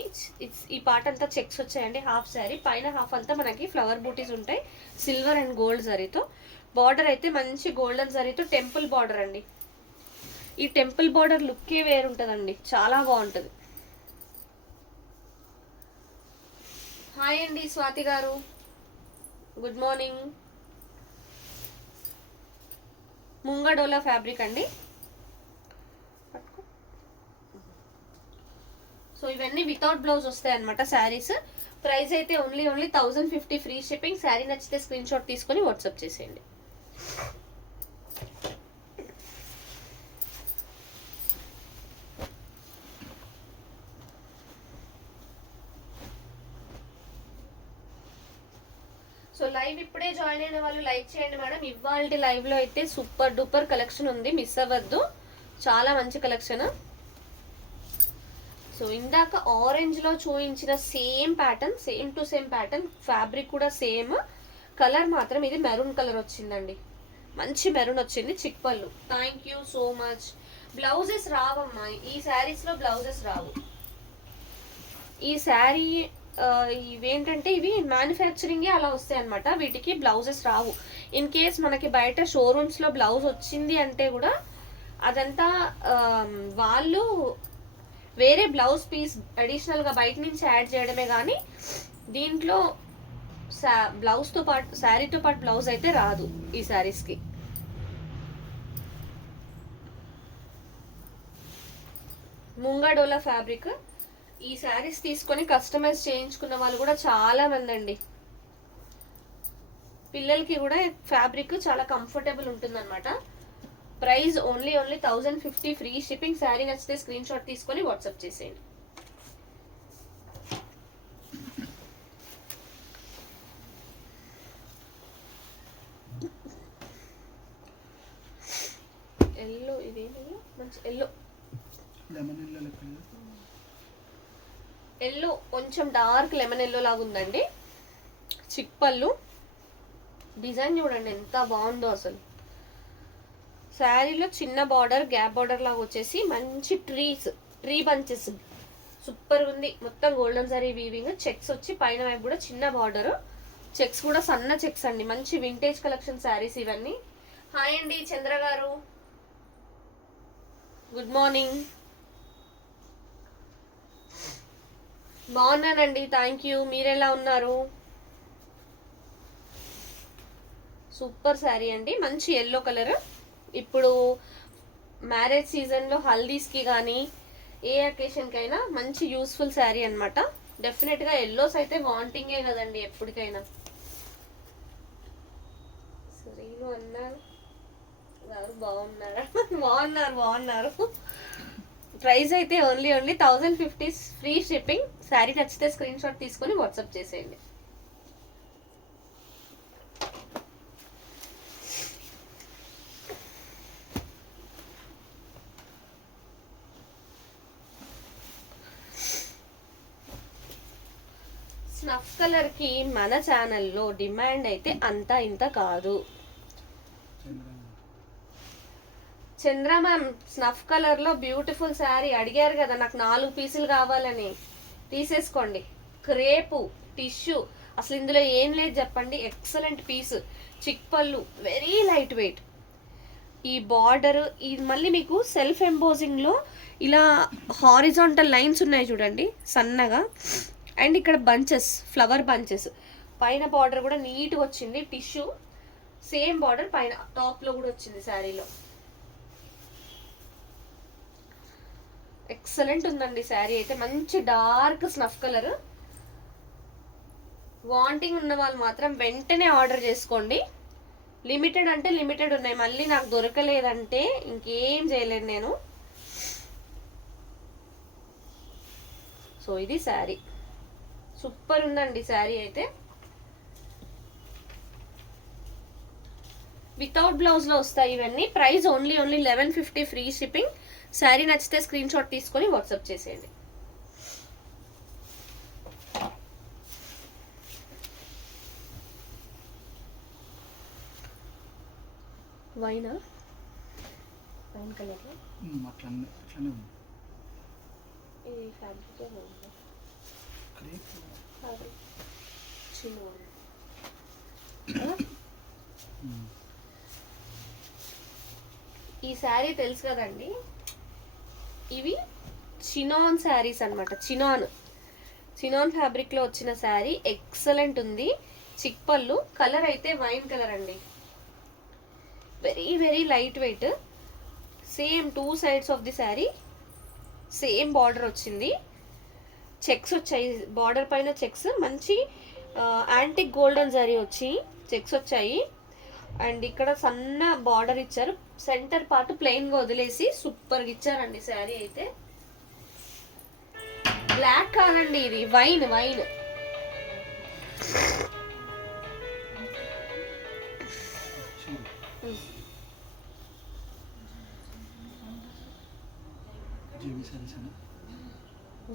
ఈ పార్ట్ అంతా చెక్స్ వచ్చాయండి. హాఫ్ శారీ పైన హాఫ్ అంతా మనకి ఫ్లవర్ బూటీస్ ఉంటాయి, సిల్వర్ అండ్ గోల్డ్ జరీతో. బార్డర్ అయితే మంచి గోల్డెన్ జరీతో టెంపుల్ బార్డర్ అండి. ఈ టెంపుల్ బార్డర్ లుక్కే వేరుంటుందండి, చాలా బాగుంటుంది. హాయ్ అండి స్వాతి గారు, గుడ్ మార్నింగ్. ముంగా డోలా ఫ్యాబ్రిక్ అండి. సో ఇవన్నీ వితౌట్ బ్లౌజ్ వస్తాయి అనమాట శారీస్. ప్రైస్ అయితే ఓన్లీ 1050 ఫ్రీ షిప్పింగ్. శారీ నచ్చితే స్క్రీన్ షాట్ తీసుకొని వాట్సాప్ చేసేయండి. సో లైవ్ ఇప్పుడే జాయిన్ అయిన వాళ్ళు లైక్ చేయండి మేడం. ఇవాళ లైవ్ లో అయితే సూపర్ డూపర్ కలెక్షన్ ఉంది, మిస్ అవ్వద్దు, చాలా మంచి కలెక్షన్. సో ఇందాక ఆరెంజ్ లో చూపించిన same pattern, same to same pattern, fabric కూడా సేమ్, కలర్ మాత్రం ఇది మెరూన్ కలర్ వచ్చిందండి, మంచి మెరూన్ వచ్చింది. చిక్ పళ్ళు. Thank you so much. Blouses రావమ్మా ఈ శారీస్ లో, బ్లౌజెస్ రావు. ఈ శారీ ఇవేంటంటే ఇవి మ్యానుఫ్యాక్చరింగే అలా వస్తాయి అనమాట, వీటికి బ్లౌజెస్ రావు. ఇన్ కేస్ మనకి బయట షోరూమ్స్లో బ్లౌజ్ వచ్చింది అంటే కూడా అదంతా వాళ్ళు వేరే బ్లౌజ్ పీస్ అడిషనల్గా బయట నుంచి యాడ్ చేయడమే కానీ దీంట్లో బ్లౌజ్తో పాటు శారీతో పాటు బ్లౌజ్ అయితే రాదు ఈ శారీస్కి. ముంగా డోలా ఫ్యాబ్రిక్ ఈ శారీస్ తీసుకొని కస్టమైజ్ చేయించుకున్న వాళ్ళు కూడా చాలా మంది అండి. పిల్లలకి కూడా ఫ్యాబ్రిక్ చాలా కంఫర్టబుల్ ఉంటుంది అనమాట. Price only 1050 free shipping. Sari నచ్చితే స్క్రీన్ షాట్ తీసుకొని వాట్సాప్ చేసేయండి. ఎల్లో, ఇది మంచి ఎల్లో, ఎల్లో కొంచెం డార్క్ లెమన్ ఎల్లో లాగా ఉందండి. చిక్పళ్ళు డిజైన్ చూడండి ఎంత బాగుందో అసలు. శారీలో చిన్న బార్డర్, గ్యాప్ బార్డర్ లాగా వచ్చేసి మంచి ట్రీ బంచెస్ సూపర్ ఉంది. మొత్తం గోల్డెన్ జరీ వీవింగ్, చెక్స్ వచ్చి పైన వైపు కూడా చిన్న బార్డర్, చెక్స్ కూడా సన్న చెక్స్ అండి. మంచి వింటేజ్ కలెక్షన్ శారీస్ ఇవన్నీ. హాయ్ అండి చంద్ర గారు, గుడ్ మార్నింగ్. బాగున్నానండి, థ్యాంక్ యూ. మీరెలా ఉన్నారు? సూపర్ శారీ అండి, మంచి ఎల్లో కలర్. ఇప్పుడు మ్యారేజ్ సీజన్లో హల్దీస్కి కానీ ఏ అకేషన్కి అయినా మంచి యూస్ఫుల్ శారీ అనమాట. డెఫినెట్గా ఎల్లోస్ అయితే వాంటింగే కదండి ఎప్పటికైనా. శ్రీను అన్నారు బాగున్నారా? బాగున్నారు. ప్రైస్ అయితే ఓన్లీ 1050 ఫ్రీ షిప్పింగ్. శారీ నచ్చితే స్క్రీన్ షాట్ తీసుకొని వాట్సాప్ చేసేయండి. స్నఫ్ కలర్ కి మన ఛానల్లో డిమాండ్ అయితే అంతా ఇంత కాదు. చంద్ర మ్యామ్, స్నఫ్ కలర్ లో బ్యూటిఫుల్ శారీ అడిగారు కదా, నాకు 4 పీసులు కావాలని. తీసేసుకోండి. క్రేపు టిష్యూ, అసలు ఇందులో ఏం లేదు చెప్పండి. ఎక్సలెంట్ పీస్, చిక్పళ్ళు, వెరీ లైట్ వెయిట్. ఈ బార్డర్, ఈ మళ్ళీ మీకు సెల్ఫ్ ఎంబోజింగ్ లో ఇలా హారిజాంటల్ లైన్స్ ఉన్నాయి చూడండి సన్నగా. అండ్ ఇక్కడ బంచెస్, ఫ్లవర్ బంచెస్, పైన బార్డర్ కూడా నీట్గా వచ్చింది. టిష్యూ సేమ్ బార్డర్ పైన టాప్లో కూడా వచ్చింది శారీలో. ఎక్సలెంట్ ఉందండి శారీ అయితే. మంచి డార్క్ స్నఫ్ కలర్. వాంటింగ్ ఉన్న వాళ్ళు మాత్రం వెంటనే ఆర్డర్ చేసుకోండి. లిమిటెడ్ అంటే లిమిటెడ్ ఉన్నాయి, మళ్ళీ నాకు దొరకలేదంటే ఇంకేం చేయలేను నేను. సో ఇది శారీ, సూపర్ ఉందండి శారీ అయితే. వితౌట్ బ్లౌజ్ లో వస్తాయి ఇవన్నీ. Price only 1150 free shipping. Sari నచ్చితే స్క్రీన్ షాట్ తీసుకొని వాట్సాప్ చేసేయండి. వైన్ కలర్ ఈ ఫ్యాబ్రిక్ ఈ శారీ తెలుసు కదండి, ఇవి చినాన్ శారీస్ అనమాట. చినాన్ ఫ్యాబ్రిక్ లో వచ్చిన శారీ ఎక్సలెంట్ ఉంది. చిక్పళ్ళు, కలర్ అయితే వైన్ కలర్ అండి. Very very light wait. Same 2 sides of the sari same border వచ్చింది. చెక్స్ వచ్చాయి బార్డర్ పైన, చెక్స్ మంచి యాంటిక్ గోల్డెన్ జరీ వచ్చి చెక్స్ వచ్చాయి. అండ్ ఇక్కడ సన్న బార్డర్ ఇచ్చారు. సెంటర్ పార్ట్ ప్లెయిన్ గా వదిలేసి సూపర్గా ఇచ్చారండి శారీ అయితే. బ్లాక్ కాదండి, ఇది వైన్.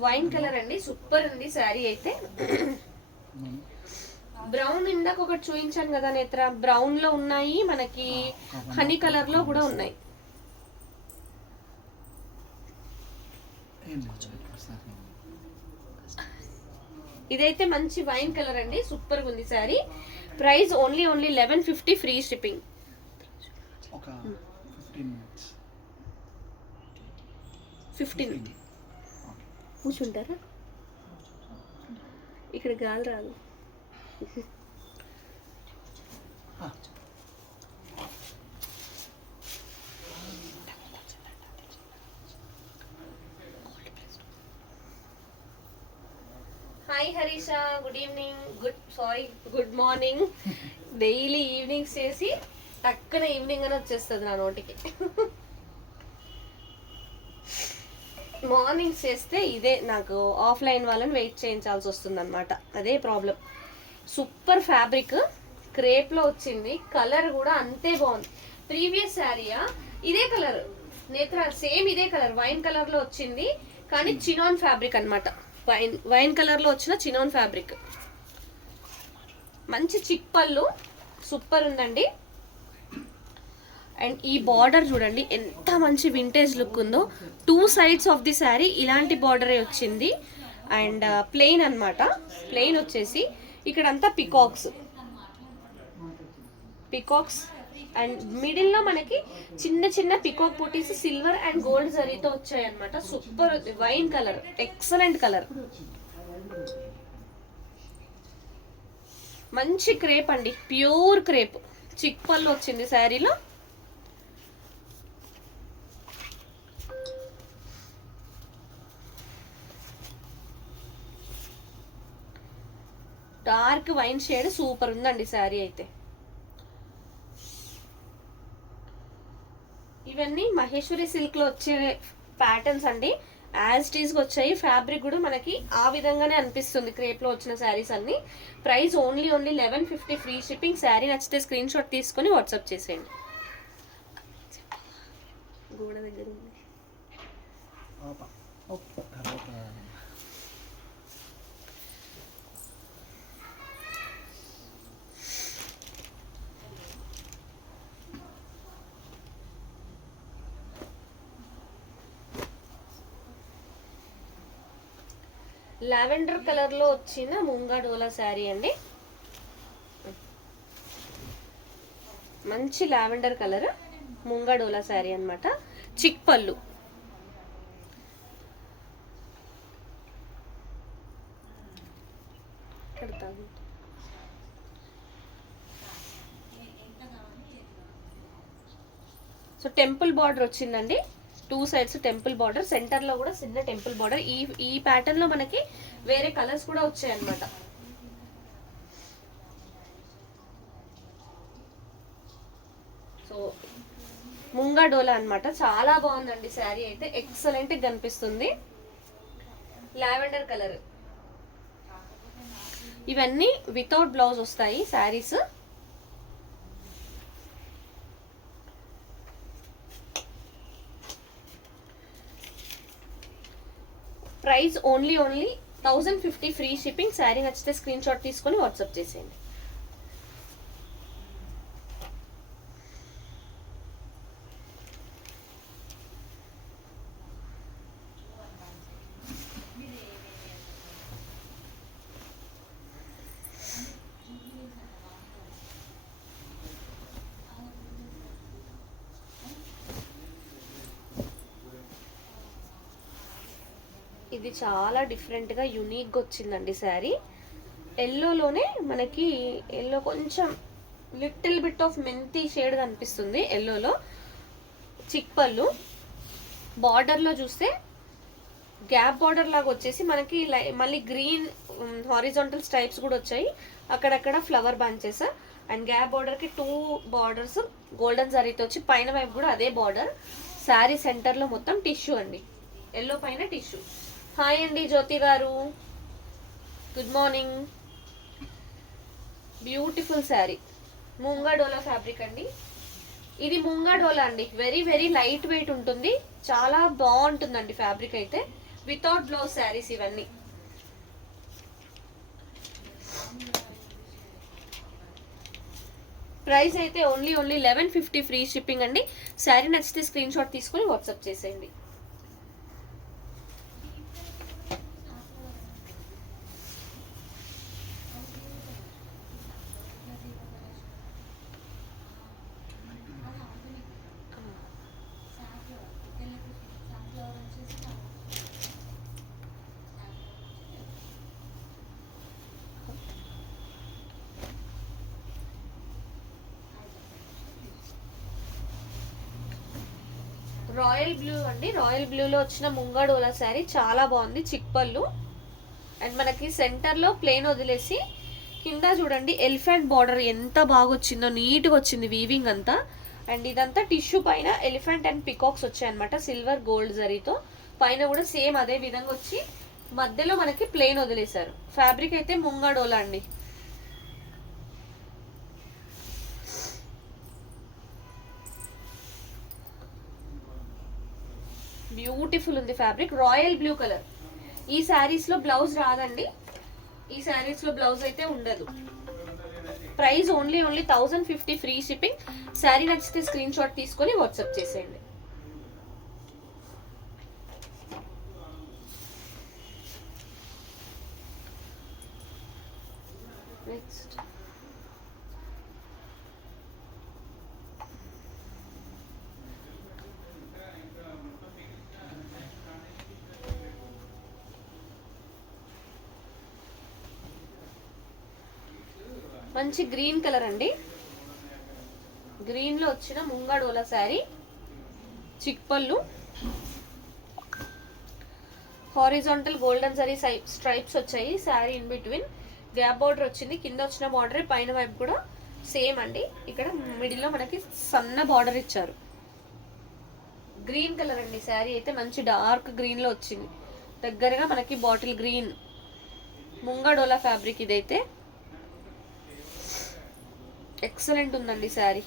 వైన్ కలర్ అండి, సూపర్ ఉంది శారీ అయితే. బ్రౌన్ ఇందాక ఒకటి చూపించాను కదా నేత్ర, బ్రౌన్ లో ఉన్నాయి, మనకి హనీ కలర్ లో కూడా ఉన్నాయి. ఇదైతే మంచి వైన్ కలర్ అండి, సూపర్ ఉంది sari. Price only 1150 free shipping. 15 కూర్చుంటారా? ఇక్కడ గాలి రాదు. Hi Harisha, good evening, good morning. Daily evenings చేసి టక్కున ఈవినింగ్ అని వచ్చేస్తుంది నా నోటికి. మార్నింగ్స్ చేస్తే ఇదే నాకు ఆఫ్లైన్ వాళ్ళని వెయిట్ చేయించాల్సి వస్తుంది అనమాట, అదే ప్రాబ్లం. సూపర్ ఫ్యాబ్రిక్, క్రేప్లో వచ్చింది, కలర్ కూడా అంతే బాగుంది. ప్రీవియస్ శారీయా ఇదే కలర్ నేత్ర, సేమ్ ఇదే కలర్ వైన్ కలర్లో వచ్చింది, కానీ చినాన్ ఫ్యాబ్రిక్ అనమాట. వైన్ కలర్లో వచ్చిన చినాన్ ఫ్యాబ్రిక్, మంచి చిక్ పళ్ళు, సూపర్ ఉందండి. అండ్ ఈ బార్డర్ చూడండి ఎంత మంచి వింటేజ్ లుక్ ఉందో. 2 sides ఆఫ్ ది శారీ ఇలాంటి బార్డరే వచ్చింది. అండ్ ప్లెయిన్ అనమాట. ప్లెయిన్ వచ్చేసి ఇక్కడంతా పికాక్స్ అండ్ మిడిల్లో మనకి చిన్న చిన్న పికాక్ బూటీస్ సిల్వర్ అండ్ గోల్డ్ జరీతో వచ్చాయి అనమాట. Super wine colour, excellent colour, మంచి క్రేప్ అండి, ప్యూర్ క్రేప్. చిక్ పళ్ళు వచ్చింది శారీలో. డార్క్ వైన్ షేడ్, సూపర్ ఉందండి శారీ అయితే. ఇవన్నీ మహేశ్వరి సిల్క్ లో వచ్చే ప్యాటర్న్స్ అండి, యాజ్ ఇట్ ఈస్ వచ్చాయి. ఫ్యాబ్రిక్ కూడా మనకి ఆ విధంగానే అనిపిస్తుంది క్రేప్ లో వచ్చిన శారీస్ అన్ని. Price only 1150 free shipping. Sari నచ్చితే స్క్రీన్ షాట్ తీసుకొని వాట్సాప్ చేసేయండి. గోడ దగ్గర ఉంది. లావెండర్ కలర్ లో వచ్చిన ముంగా డోలా శారీ అండి, మంచి లావెండర్ కలర్ ముంగా డోలా శారీ అనమాట. చిక్ పళ్ళు, సో టెంపుల్ బార్డర్ వచ్చిందండి. 2 sides టెంపుల్ బార్డర్, సెంటర్ లో కూడా చిన్న టెంపుల్ బార్డర్. ఈ ప్యాటర్న్ లో మనకి వేరే కలర్స్ కూడా వచ్చాయి అనమాట. సో ముంగా డోలా అనమాట, చాలా బాగుందండి శారీ అయితే, ఎక్సలెంట్ గా కనిపిస్తుంది. Lavender colour. ఇవన్నీ వితౌట్ బ్లౌజ్ వస్తాయి saris. Price only 1050 free shipping. Sari నచ్చితే స్క్రీన్ షాట్ తీసుకొని వాట్సాప్ చేసేయండి. ఇది చాలా డిఫరెంట్గా యూనిక్గా వచ్చిందండి శారీ. ఎల్లోలోనే మనకి ఎల్లో కొంచెం లిటిల్ బిట్ ఆఫ్ మెంతి షేడ్ కనిపిస్తుంది ఎల్లోలో. చిక్ పళ్ళు, బార్డర్లో చూస్తే గ్యాప్ బార్డర్ లాగా వచ్చేసి మనకి మళ్ళీ గ్రీన్ హారిజాంటల్ స్ట్రైప్స్ కూడా వచ్చాయి, అక్కడక్కడ ఫ్లవర్ బంచెస్. అండ్ గ్యాప్ బార్డర్కి 2 బార్డర్స్ గోల్డెన్ జరీతో వచ్చి పైన వైపు కూడా అదే బార్డర్. శారీ సెంటర్లో మొత్తం టిష్యూ అండి, ఎల్లో పైన టిష్యూ. హాయ్ అండి జ్యోతి గారు, గుడ్ మార్నింగ్. బ్యూటిఫుల్ శారీ, ముంగా డోలా ఫ్యాబ్రిక్ అండి. ఇది ముంగా డోలా అండి, వెరీ వెరీ లైట్ వెయిట్ ఉంటుంది, చాలా బాగుంటుందండి ఫ్యాబ్రిక్ అయితే. వితౌట్ బ్లౌజ్ శారీస్ ఇవన్నీ. ప్రైస్ అయితే ఓన్లీ 1150 ఫ్రీ షిప్పింగ్ అండి. శారీ నచ్చితే స్క్రీన్ షాట్ తీసుకొని వాట్సాప్ చేసేయండి. రాయల్ బ్లూ అండి, రాయల్ బ్లూలో వచ్చిన ముంగా డోలా శారీ చాలా బాగుంది. చిక్ పళ్ళు, అండ్ మనకి సెంటర్లో ప్లేన్ వదిలేసి కింద చూడండి ఎలిఫెంట్ బార్డర్ ఎంత బాగా వచ్చిందో, నీట్గా వచ్చింది వీవింగ్ అంతా. అండ్ ఇదంతా టిష్యూ పైన ఎలిఫెంట్ అండ్ పికాక్స్ వచ్చాయన్నమాట సిల్వర్ గోల్డ్ జరీతో. పైన కూడా సేమ్ అదే విధంగా వచ్చి మధ్యలో మనకి ప్లేన్ వదిలేశారు. ఫ్యాబ్రిక్ అయితే ముంగడోలా అండి. బ్యూటిఫుల్ ఉంది ఫ్యాబ్రిక్, రాయల్ బ్లూ కలర్. ఈ శారీస్ లో బ్లౌజ్ రాదండి, ఈ శారీస్ లో బ్లౌజ్ అయితే ఉండదు. Price only 1050 free shipping. Sari నచ్చితే స్క్రీన్ షాట్ తీసుకొని వాట్సాప్ చేసేయండి. నెక్స్ట్ మంచి గ్రీన్ కలర్ అండి. గ్రీన్ లో వచ్చిన ముంగడోలా శారీ, చిక్పళ్ళు, హారిజాంటల్ గోల్డెన్ జరీ స్ట్రైప్స్ వచ్చాయి. Sari in between gap border వచ్చింది. కింద వచ్చిన బార్డర్ పైన వైపు కూడా సేమ్ అండి. ఇక్కడ మిడిల్ లో మనకి సన్న బార్డర్ ఇచ్చారు. గ్రీన్ కలర్ అండి. శారీ అయితే మంచి డార్క్ గ్రీన్ లో వచ్చింది. దగ్గరగా మనకి బాటిల్ గ్రీన్ ముంగడోలా ఫ్యాబ్రిక్. ఇదైతే ఎక్సలెంట్ ఉందండి sari.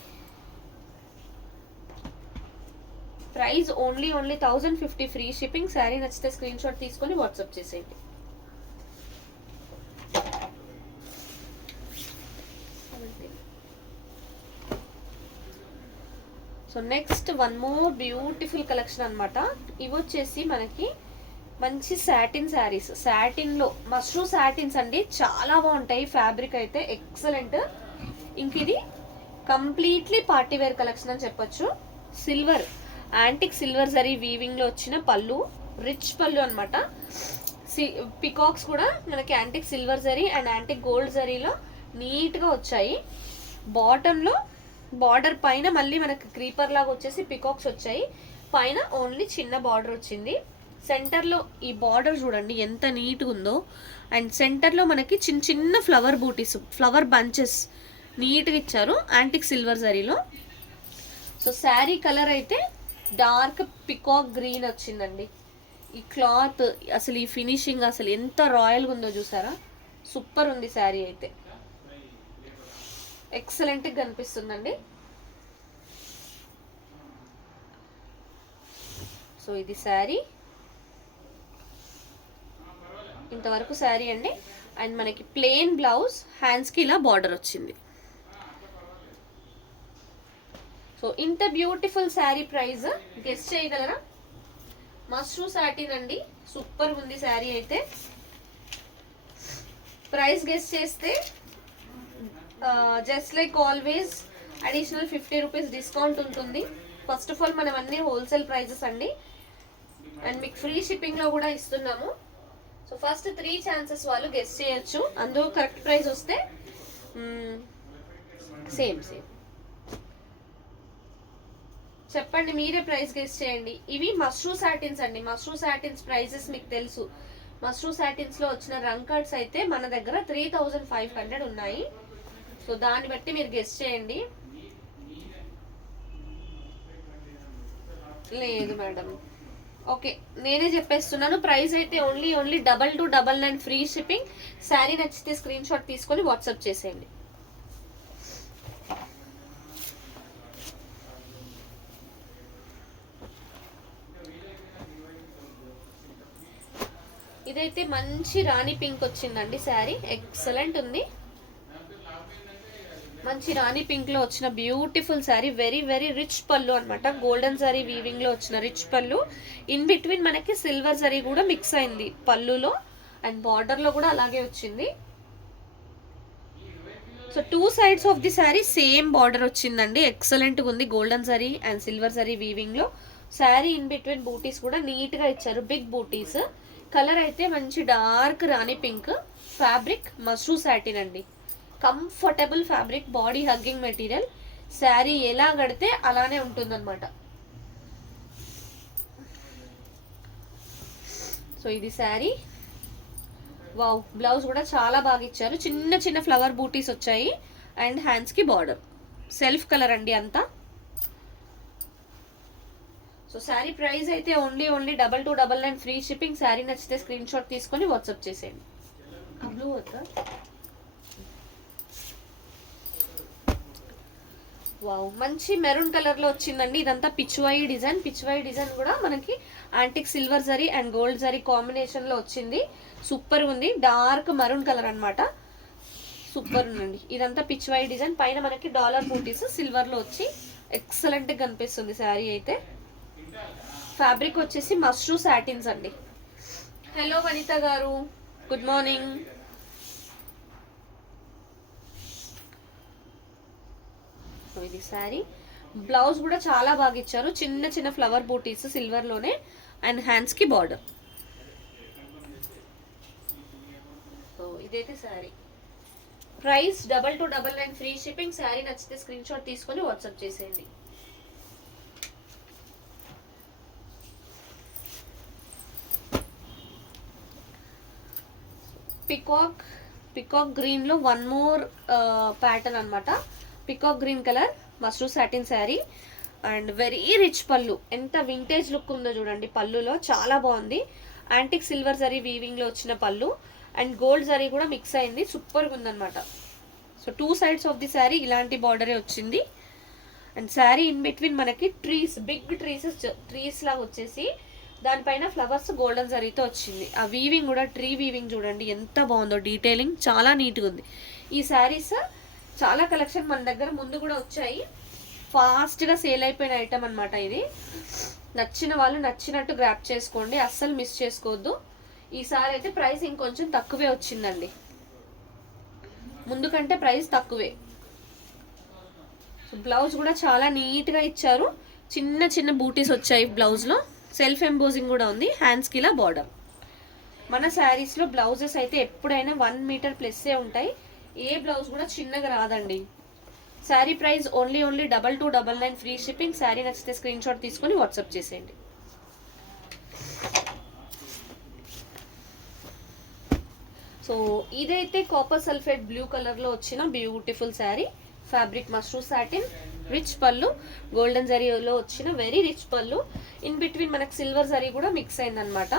Price only 1050 free shipping. Sari నచ్చితే స్క్రీన్ షాట్ తీసుకొని వాట్సాప్ చేసేయండి. So next one more beautiful collection అనమాట. ఇవి వచ్చేసి మనకి మంచి సాటిన్ శారీస్. సాటిన్లో మష్రూ సాటిన్స్ అండి, చాలా బాగుంటాయి. ఫ్యాబ్రిక్ అయితే ఎక్సలెంట్. ఇంక ఇది కంప్లీట్లీ పార్టీ వేర్ కలెక్షన్ అని చెప్పొచ్చు. Silver antique silver zari weaving లో వచ్చిన పళ్ళు, రిచ్ పళ్ళు అనమాట. పికాక్స్ కూడా మనకి antique silver zari and antique gold జరీలో నీట్ గా వచ్చాయి. బాటమ్ లో బార్డర్ పైన మళ్ళీ మనకి క్రీపర్ లాగా వచ్చేసి పికాక్స్ వచ్చాయి. పైన ఓన్లీ చిన్న బార్డర్ వచ్చింది. సెంటర్ లో ఈ బార్డర్ చూడండి ఎంత నీట్గా ఉందో. అండ్ సెంటర్ లో మనకి చిన్న చిన్న ఫ్లవర్ బూటీస్, ఫ్లవర్ బంచెస్ నీట్గా ఇచ్చారు యాంటిక్ సిల్వర్ జరీలో. సో శారీ కలర్ అయితే డార్క్ పికాక్ గ్రీన్ వచ్చిందండి. ఈ క్లాత్ అసలు, ఈ ఫినిషింగ్ అసలు ఎంత రాయల్గా ఉందో చూసారా. సూపర్ ఉంది శారీ అయితే, ఎక్సలెంట్గా కనిపిస్తుందండి. సో ఇది శారీ, ఇంతవరకు శారీ అండి. అండ్ మనకి ప్లెయిన్ బ్లౌజ్, హ్యాండ్స్కి ఇలా బార్డర్ వచ్చింది. సో ఇంత బ్యూటిఫుల్ శారీ ప్రైస్ గెస్ట్ చేయగలరా? మష్రూ సాటిన్ అండి, సూపర్ ఉంది శారీ అయితే. ప్రైస్ గెస్ట్ చేస్తే just like always additional 50 rupees discount ఉంటుంది. ఫస్ట్ ఆఫ్ ఆల్ మనం అన్ని హోల్సేల్ ప్రైజెస్ అండి, అండ్ మీకు ఫ్రీ షిప్పింగ్లో కూడా ఇస్తున్నాము. సో ఫస్ట్ 3 ఛాన్సెస్ వాళ్ళు గెస్ట్ చేయొచ్చు. అందులో కరెక్ట్ ప్రైస్ వస్తే సేమ్ చెప్పండి, మీరే ప్రైస్ గెస్ట్ చేయండి. ఇవి మష్రూ సాటిన్స్ అండి. మష్రూ సాటిన్స్ ప్రైజెస్ మీకు తెలుసు. మష్రూ సాటిన్స్ లో వచ్చిన రంగ్ కార్డ్స్ అయితే మన దగ్గర 3500 ఉన్నాయి. సో దాన్ని బట్టి మీరు గెస్ట్ చేయండి. లేదు మేడం, ఓకే నేనే చెప్పేస్తున్నాను. ప్రైస్ అయితే ఓన్లీ 2299 ఫ్రీ షిప్పింగ్. శారీ నచ్చితే స్క్రీన్ షాట్ తీసుకొని వాట్సాప్ చేసేయండి. ఇదైతే మంచి రాణి పింక్ వచ్చిందండి శారీ, ఎక్సలెంట్ ఉంది. మంచి రాణి పింక్ లో వచ్చిన beautiful sari, very very rich పళ్ళు అనమాట. గోల్డెన్ జరీ వీవింగ్ లో వచ్చిన రిచ్ పళ్ళు. ఇన్ బిట్వీన్ మనకి సిల్వర్ జరీ కూడా మిక్స్ అయింది పళ్ళులో, అండ్ బార్డర్ లో కూడా అలాగే వచ్చింది. So 2 sides of the sari same border వచ్చిందండి, ఎక్సలెంట్ గా ఉంది. Golden zari and silver zari weaving లో శారీ. ఇన్ బిట్వీన్ బూటీస్ కూడా నీట్ గా ఇచ్చారు, బిగ్ బూటీస్. కలర్ అయితే మంచి డార్క్ రాణి పింక్. ఫ్యాబ్రిక్ మష్రూ సాటిన్ అండి, comfortable fabric, body hugging material. Sari ఎలా కడితే అలానే ఉంటుందన్నమాట. సో ఇది శారీ. వావ్, బ్లౌజ్ కూడా చాలా బాగా ఇచ్చారు. చిన్న చిన్న ఫ్లవర్ బూటీస్ వచ్చాయి అండ్ హ్యాండ్స్ కి బార్డర్. సెల్ఫ్ కలర్ అండి అంతా. సో శారీ ప్రైస్ అయితే ఓన్లీ 2299 ఫ్రీ షిప్పింగ్. శారీ నచ్చితే స్క్రీన్ షాట్ తీసుకొని వాట్సాప్ చేసేయండి. బ్లూ వద్దా? వావ్, మంచి మెరూన్ కలర్ లో వచ్చిందండి. ఇదంతా పిచ్వాయి డిజైన్. పిచ్వాయి డిజైన్ కూడా మనకి antique silver zari and gold zari combination లో వచ్చింది. సూపర్ ఉంది. డార్క్ మెరూన్ కలర్ అన్నమాట. సూపర్ ఉందండి. ఇదంతా పిచ్వాయి డిజైన్. పైన మనకి డాలర్ బూటీస్ సిల్వర్ లో వచ్చి ఎక్సలెంట్ గా కనిపిస్తుంది శారీ అయితే. ఫ్యాబ్రిక్ వచ్చేసి మష్రూ సాటిన్స్ అండి. హలో వనిత గారు, గుడ్ మార్నింగ్. ఇది శారీ. బ్లౌజ్ కూడా చాలా బాగా ఇచ్చారు. చిన్న చిన్న ఫ్లవర్ బూటీస్ సిల్వర్ లోనే అండ్ హ్యాండ్స్ కి బార్డర్. సో ఇదైతే sari. Price 2299 free shipping. Sari నచ్చితే స్క్రీన్ షాట్ తీసుకొని వాట్సాప్ చేసేయండి. పికాక్ గ్రీన్ లో వన్ మోర్ ప్యాటర్న్ అన్నమాట. Peacock green colour mashru satin sari and very rich పళ్ళు. ఎంత వింటేజ్ లుక్ ఉందో చూడండి. పళ్ళులో చాలా బాగుంది. యాంటిక్ సిల్వర్ జరీ వీవింగ్ లో వచ్చిన పళ్ళు అండ్ గోల్డ్ జరీ కూడా మిక్స్ అయింది. సూపర్గా ఉందన్నమాట. So two sides of the sari ఇలాంటి బార్డరే వచ్చింది. అండ్ శారీ ఇన్ బిట్వీన్ మనకి ట్రీస్, బిగ్ ట్రీస్ లాగా వచ్చేసి దానిపైన ఫ్లవర్స్ గోల్డెన్ జరీతో వచ్చింది. ఆ వీవింగ్ కూడా ట్రీ వీవింగ్ చూడండి ఎంత బాగుందో. డీటెయిలింగ్ చాలా నీట్గా ఉంది. ఈ శారీస్ చాలా కలెక్షన్ మన దగ్గర ముందు కూడా వచ్చాయి. ఫాస్ట్గా సేల్ అయిపోయిన ఐటమ్ అనమాట ఇది. నచ్చిన వాళ్ళు నచ్చినట్టు గ్రాప్ చేసుకోండి, అస్సలు మిస్ చేసుకోవద్దు. ఈసారి అయితే ప్రైస్ ఇంకొంచెం తక్కువే వచ్చిందండి. ముందు కంటే ప్రైస్ తక్కువే. బ్లౌజ్ కూడా చాలా నీట్గా ఇచ్చారు. చిన్న చిన్న బూటీస్ వచ్చాయి బ్లౌజ్లో. సెల్ఫ్ ఎంబోజింగ్ కూడా ఉంది. హ్యాండ్స్కి ఇలా బార్డర్. మన శారీస్లో బ్లౌజెస్ అయితే ఎప్పుడైనా 1 మీటర్ ప్లస్సే ఉంటాయి. ఏ బ్లౌజ్ కూడా చిన్నగా రాదండి. Sari price only 2299 free shipping. Sari నచ్చితే స్క్రీన్ షాట్ తీసుకొని వాట్సాప్ చేసేయండి. సో ఇదైతే కాపర్ సల్ఫేట్ బ్లూ కలర్లో వచ్చిన beautiful sari. Fabric mashru satin, rich పళ్ళు, గోల్డెన్ జరీలో వచ్చిన వెరీ రిచ్ పళ్ళు. ఇన్ బిట్వీన్ మనకు సిల్వర్ జరీ కూడా మిక్స్ అయిందనమాట.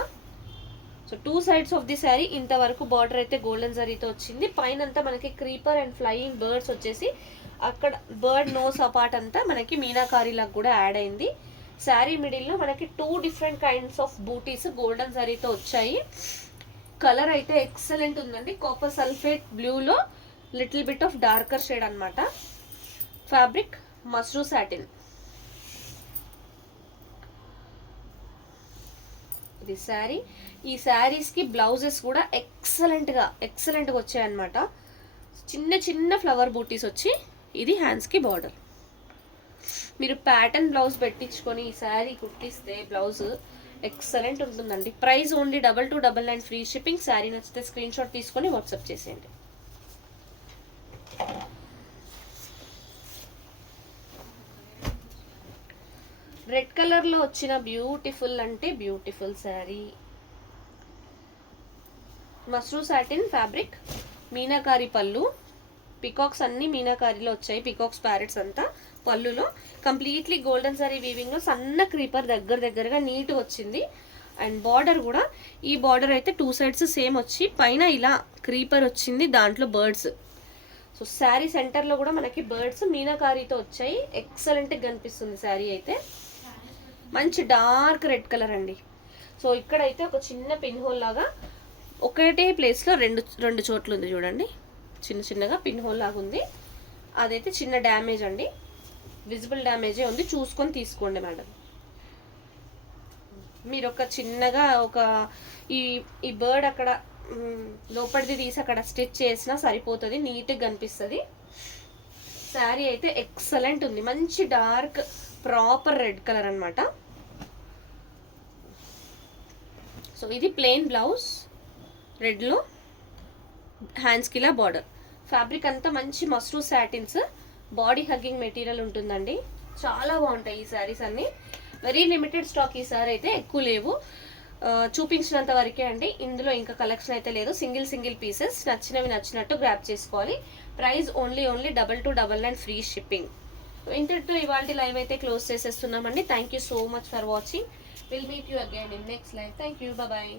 So two sides of the sari ఇంతవరకు బార్డర్ అయితే గోల్డెన్ జరీతో వచ్చింది. పైన అంతా మనకి క్రీపర్ అండ్ ఫ్లయింగ్ బర్డ్స్ వచ్చేసి అక్కడ బర్డ్ నోస్ అపార్ట్ అంతా మనకి మీనాకారీ లాగా కూడా యాడ్ అయింది. శారీ మిడిల్లో మనకి 2 డిఫరెంట్ కైండ్స్ ఆఫ్ బూటీస్ గోల్డెన్ జరీతో వచ్చాయి. కలర్ అయితే ఎక్సలెంట్ ఉందండి. కాపర్ సల్ఫేట్ బ్లూలో little bit of darker shade అనమాట. Fabric mashru satin. ఇది శారీ. ఈ శారీస్కి బ్లౌజెస్ కూడా ఎక్సలెంట్గా వచ్చాయన్నమాట. చిన్న చిన్న ఫ్లవర్ బూటీస్ వచ్చి ఇది హ్యాండ్స్కి బార్డర్. మీరు ప్యాటర్న్ బ్లౌజ్ పెట్టించుకొని ఈ శారీ కుట్టిస్తే బ్లౌజ్ ఎక్సలెంట్ ఉంటుందండి. Price only 2299 free shipping. Sari నచ్చితే స్క్రీన్ షాట్ తీసుకొని వాట్సాప్ చేసేయండి. రెడ్ కలర్లో వచ్చిన బ్యూటిఫుల్ అంటే beautiful sari. Mashru satin fabric, meenakari పళ్ళు. పికాక్స్ అన్ని మీనాకారిలో వచ్చాయి. పికాక్స్ ప్యారెట్స్ అంతా పళ్ళులో కంప్లీట్లీ గోల్డెన్ సారీ వీవింగ్లో సన్న క్రీపర్ దగ్గరగా నీట్గా వచ్చింది. అండ్ బార్డర్ కూడా ఈ బార్డర్ అయితే 2 సైడ్స్ సేమ్ వచ్చి పైన ఇలా క్రీపర్ వచ్చింది. దాంట్లో బర్డ్స్. సో శారీ సెంటర్లో కూడా మనకి బర్డ్స్ మీనాకారితో వచ్చాయి. ఎక్సలెంట్గా కనిపిస్తుంది శారీ అయితే. మంచి డార్క్ రెడ్ కలర్ అండి. సో ఇక్కడైతే ఒక చిన్న పిన్ హోల్ లాగా ఒకటే ప్లేస్లో రెండు చోట్ల ఉంది చూడండి. చిన్నగా పిన్ హోల్ లాగా ఉంది. అదైతే చిన్న డ్యామేజ్ అండి, విజిబుల్ డ్యామేజే ఉంది. చూసుకొని తీసుకోండి మేడం. మీరు ఒక చిన్నగా ఈ బర్డ్ అక్కడ లోపలిది తీసి అక్కడ స్టిచ్ చేసినా సరిపోతుంది, నీట్గా కనిపిస్తుంది. శారీ అయితే ఎక్సలెంట్ ఉంది. మంచి డార్క్ ప్రాపర్ రెడ్ కలర్ అనమాట. సో ఇది ప్లెయిన్ బ్లౌజ్ రెడ్లో, హ్యాండ్స్కి ఇలా బార్డర్. ఫ్యాబ్రిక్ అంతా మంచి మస్రూ సాటిన్స్, బాడీ హగ్గింగ్ మెటీరియల్ ఉంటుందండి. చాలా బాగుంటాయి ఈ శారీస్ అన్నీ. Very limited stock. ఈ సారీ అయితే ఎక్కువ లేవు. చూపించినంత వరకే అండి. ఇందులో ఇంకా కలెక్షన్ అయితే లేదు. సింగిల్ పీసెస్ నచ్చినవి నచ్చినట్టు గ్రాప్ చేసుకోవాలి. Price only 2299 free shipping. ఇంతటితో ఇవాళ లైవ్ అయితే క్లోజ్ చేసేస్తున్నామండి. Thank you so much for watching. Will meet you again in next live. Thank you. Bye.